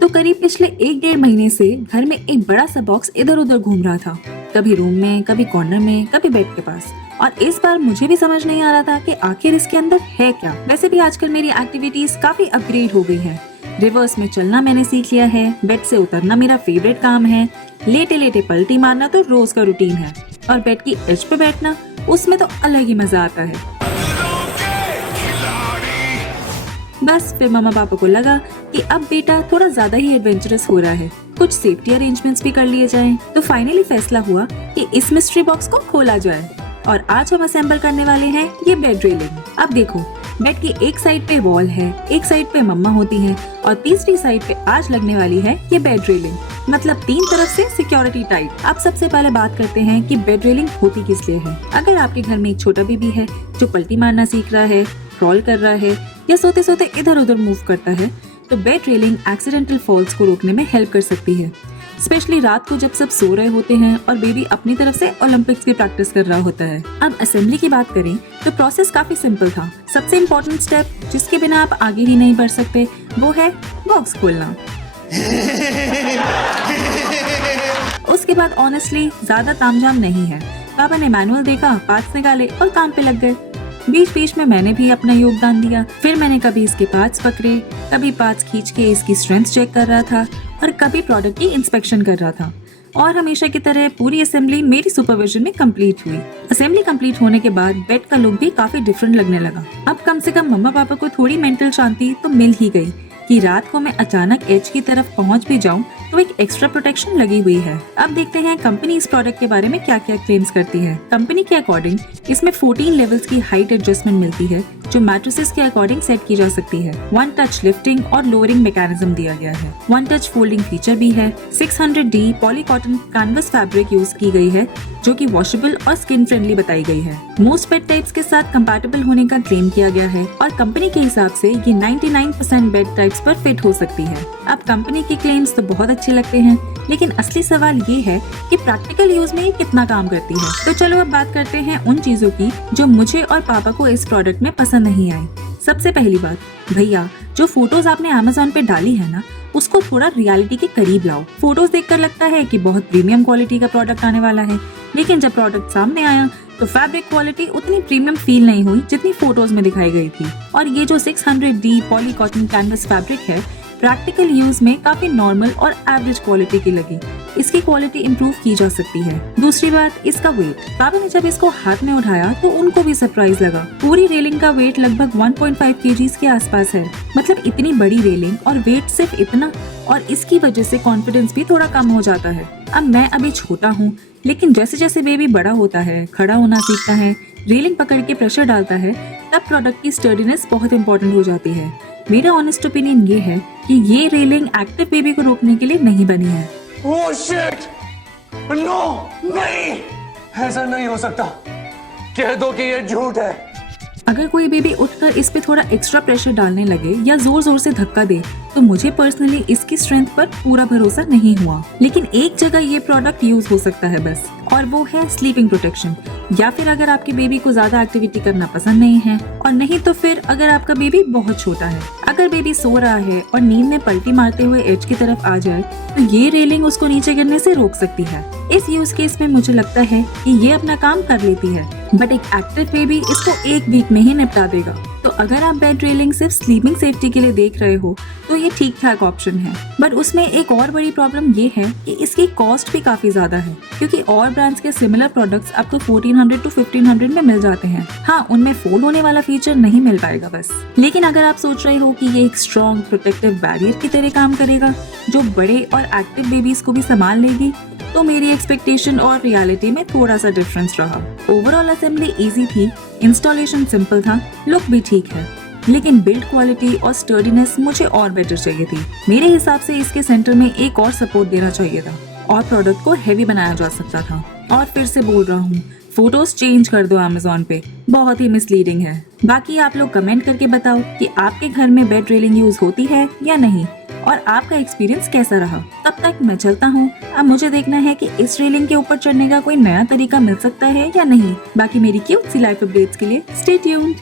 तो करीब पिछले 1-1.5 महीने से घर में एक बड़ा सा बॉक्स इधर उधर घूम रहा था, कभी रूम में, कभी कॉर्नर में, कभी बेड के पास। और इस बार मुझे भी समझ नहीं आ रहा था कि आखिर इसके अंदर है क्या। वैसे भी आजकल मेरी एक्टिविटीज काफी अपग्रेड हो गई है। रिवर्स में चलना मैंने सीख लिया है, बेड से उतरना मेरा फेवरेट काम है, लेटे लेटे पलटी मारना तो रोज का रूटीन है, और बेड की एज पे बैठना, उसमें तो अलग ही मजा आता है। बस फिर मम्मा पापा को लगा कि अब बेटा थोड़ा ज्यादा ही एडवेंचरस हो रहा है, कुछ सेफ्टी अरेंजमेंट्स भी कर लिए जाएं। तो फाइनली फैसला हुआ कि इस मिस्ट्री बॉक्स को खोला जाए, और आज हम असेंबल करने वाले हैं ये बेड रेलिंग। अब देखो, बेड की एक साइड पे वॉल है, एक साइड पे मम्मा होती हैं, और तीसरी साइड पे आज लगने वाली है ये बेड रेलिंग। मतलब 3 तरफ से सिक्योरिटी टाइट। अब सबसे पहले बात करते हैं कि बेड रेलिंग होती किस लिए है। अगर आपके घर में एक छोटा बेबी है जो पलटी मारना सीख रहा है, क्रॉल कर रहा है, या सोते सोते इधर उधर मूव करता है, तो बेड रेलिंग एक्सीडेंटल फॉल्स को रोकने में हेल्प कर सकती है। स्पेशली रात को जब सब सो रहे होते हैं और बेबी अपनी तरफ से ओलंपिक्स की प्रैक्टिस कर रहा होता है। अब असेंबली की बात करें तो प्रोसेस काफी सिंपल था। सबसे इम्पोर्टेंट स्टेप जिसके बिना आप आगे ही नहीं बढ़ सकते वो है बॉक्स खोलना। उसके बाद ऑनेस्टली ज्यादा तामझाम नहीं है। पापा ने मैनुअल देखा, पार्ट्स निकाले और काम पे लग गए। बीच बीच में मैंने भी अपना योगदान दिया। फिर मैंने कभी इसके पार्ट्स पकड़े, कभी पार्ट्स खींच के इसकी स्ट्रेंथ चेक कर रहा था, और कभी प्रोडक्ट की इंस्पेक्शन कर रहा था। और हमेशा की तरह पूरी असेंबली मेरी सुपरविजन में कंप्लीट हुई। असेंबली कंप्लीट होने के बाद बेड का लुक भी काफी डिफरेंट लगने लगा। अब कम से कम मम्मा पापा को थोड़ी मेंटल शांति तो मिल ही गई कि रात को मैं अचानक एज की तरफ पहुंच भी जाऊं तो एक एक्स्ट्रा प्रोटेक्शन लगी हुई है। अब देखते हैं कंपनी इस प्रोडक्ट के बारे में क्या क्या क्लेम्स करती है। कंपनी के अकॉर्डिंग इसमें 14 लेवल्स की हाइट एडजस्टमेंट मिलती है जो मैट्रेसेस के अकॉर्डिंग सेट की जा सकती है। 1 टच लिफ्टिंग और लोअरिंग मैकेनिज्म दिया गया है। 1 टच फोल्डिंग फीचर भी है। 600D poly cotton canvas fabric use की गई है जो कि वॉशेबल और स्किन फ्रेंडली बताई गई है। मोस्ट बेड टाइप्स के साथ कंपैटिबल होने का क्लेम किया गया है, और कंपनी के हिसाब से ये 99% बेड टाइप्स पर फिट हो सकती है। अब कंपनी की क्लेम्स तो बहुत अच्छे लगते हैं, लेकिन असली सवाल ये है कि प्रैक्टिकल यूज में ये कितना काम करती है। तो चलो अब बात करते हैं उन चीजों की जो मुझे और पापा को इस प्रोडक्ट में पसंद नहीं आई। सबसे पहली बात, भैया जो फोटोज आपने Amazon पे डाली है ना, उसको थोड़ा रियलिटी के करीब लाओ। फोटोज देखकर लगता है कि बहुत प्रीमियम क्वालिटी का प्रोडक्ट आने वाला है, लेकिन जब प्रोडक्ट सामने आया तो फैब्रिक क्वालिटी उतनी प्रीमियम फील नहीं हुई जितनी फोटोज में दिखाई गई थी। और ये जो 600D poly cotton canvas fabric है, प्रैक्टिकल यूज में काफी नॉर्मल और एवरेज क्वालिटी की लगी। इसकी क्वालिटी इंप्रूव की जा सकती है। दूसरी बात, इसका वेट। पापा ने जब इसको हाथ में उठाया तो उनको भी सरप्राइज लगा। पूरी रेलिंग का वेट लगभग 1.5 kg के आसपास है। मतलब इतनी बड़ी रेलिंग और वेट सिर्फ इतना, और इसकी वजह से कॉन्फिडेंस भी थोड़ा कम हो जाता है। अब मैं अभी छोटा हूँ, लेकिन जैसे जैसे बेबी बड़ा होता है, खड़ा होना सीखता है, रेलिंग पकड़ के प्रेशर डालता है, तब प्रोडक्ट की स्टर्डीनेस बहुत इंपॉर्टेंट हो जाती है। मेरा ऑनेस्ट ओपिनियन ये है कि ये रेलिंग एक्टिव बेबी को रोकने के लिए नहीं बनी है। Oh shit! No! नहीं! ऐसा नहीं हो सकता। कह दो कि ये झूठ है। अगर कोई बेबी उठकर इस पे थोड़ा एक्स्ट्रा प्रेशर डालने लगे या जोर जोर से धक्का दे तो मुझे पर्सनली इसकी स्ट्रेंथ पर पूरा भरोसा नहीं हुआ। लेकिन एक जगह ये प्रोडक्ट यूज हो सकता है बस, और वो है स्लीपिंग प्रोटेक्शन। या फिर अगर आपके बेबी को ज्यादा एक्टिविटी करना पसंद नहीं है, और नहीं तो फिर अगर आपका बेबी बहुत छोटा है। अगर बेबी सो रहा है और नींद में पलटी मारते हुए एज की तरफ आ जाए तो ये रेलिंग उसको नीचे गिरने से रोक सकती है। इस यूज केस में मुझे लगता है कि ये अपना काम कर लेती है, बट एक एक्टिव बेबी इसको 1 वीक में ही निपटा देगा। तो अगर आप बेड रेलिंग सिर्फ स्लीपिंग सेफ्टी के लिए देख रहे हो तो ये ठीक ठाक ऑप्शन है। बट उसमें एक और बड़ी प्रॉब्लम ये है कि इसकी कॉस्ट भी काफी ज्यादा है, क्योंकि और ब्रांड्स के सिमिलर प्रोडक्ट्स आपको 1400 to 1500 में मिल जाते हैं। हाँ, उनमें फोल्ड होने वाला फीचर नहीं मिल पाएगा बस। लेकिन अगर आप सोच रहे हो कि ये एक स्ट्रॉन्ग प्रोटेक्टिव बैरियर की तरह काम करेगा जो बड़े और एक्टिव बेबीज को भी संभाल लेगी, तो मेरी एक्सपेक्टेशन और रियलिटी में थोड़ा सा डिफरेंस रहा। ओवरऑल असेंबली इजी थी, इंस्टॉलेशन सिंपल था, लुक भी ठीक है, लेकिन बिल्ड क्वालिटी और स्टर्डीनेस मुझे और बेटर चाहिए थी। मेरे हिसाब से इसके सेंटर में एक और सपोर्ट देना चाहिए था, और प्रोडक्ट को हैवी बनाया जा सकता था। और फिर से बोल रहा हूँ, फोटोज चेंज कर दो Amazon पे, बहुत ही मिसलीडिंग है। बाकी आप लोग कमेंट करके बताओ कि आपके घर में बेड रेलिंग यूज होती है या नहीं, और आपका एक्सपीरियंस कैसा रहा। तब तक मैं चलता हूँ। अब मुझे देखना है कि इस रेलिंग के ऊपर चढ़ने का कोई नया तरीका मिल सकता है या नहीं। बाकी मेरी क्यूट सी लाइफ अपडेट्स के लिए स्टे ट्यून्ड।